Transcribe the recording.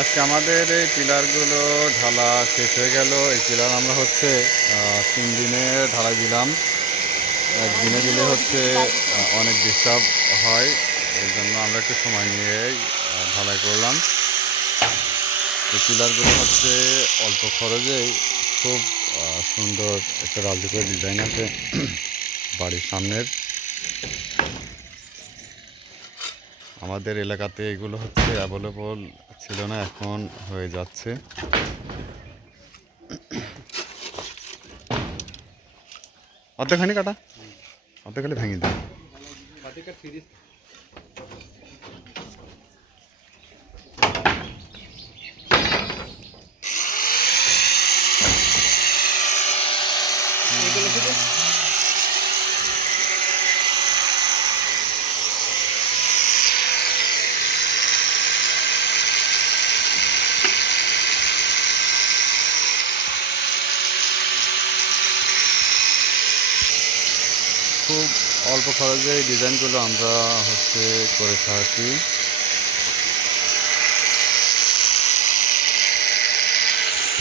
আজকে আমাদের এই পিলারগুলো ঢালা শেষ হয়ে গেল। এই পিলার আমরা হচ্ছে 3 দিনে ঢালাই দিলাম। একদিনে দিলে হচ্ছে অনেক ডিস্টার্ব হয়, এই জন্য আমরা একটু সময় নিয়েই ঢালাই করলাম। এই পিলারগুলো হচ্ছে অল্প খরচেই খুব সুন্দর একটা রাজকীয় ডিজাইন আছে বাড়ির সামনের। আমাদের এলাকাতে এগুলো হচ্ছে অ্যাভেলেবল ছিল না, এখন হয়ে যাচ্ছে। অর্ধেকখানি কাটা, অর্ধেকখানি ভেঙে দিই। খুব অল্প খরচে এই ডিজাইনগুলো আমরা হচ্ছে করে থাকি।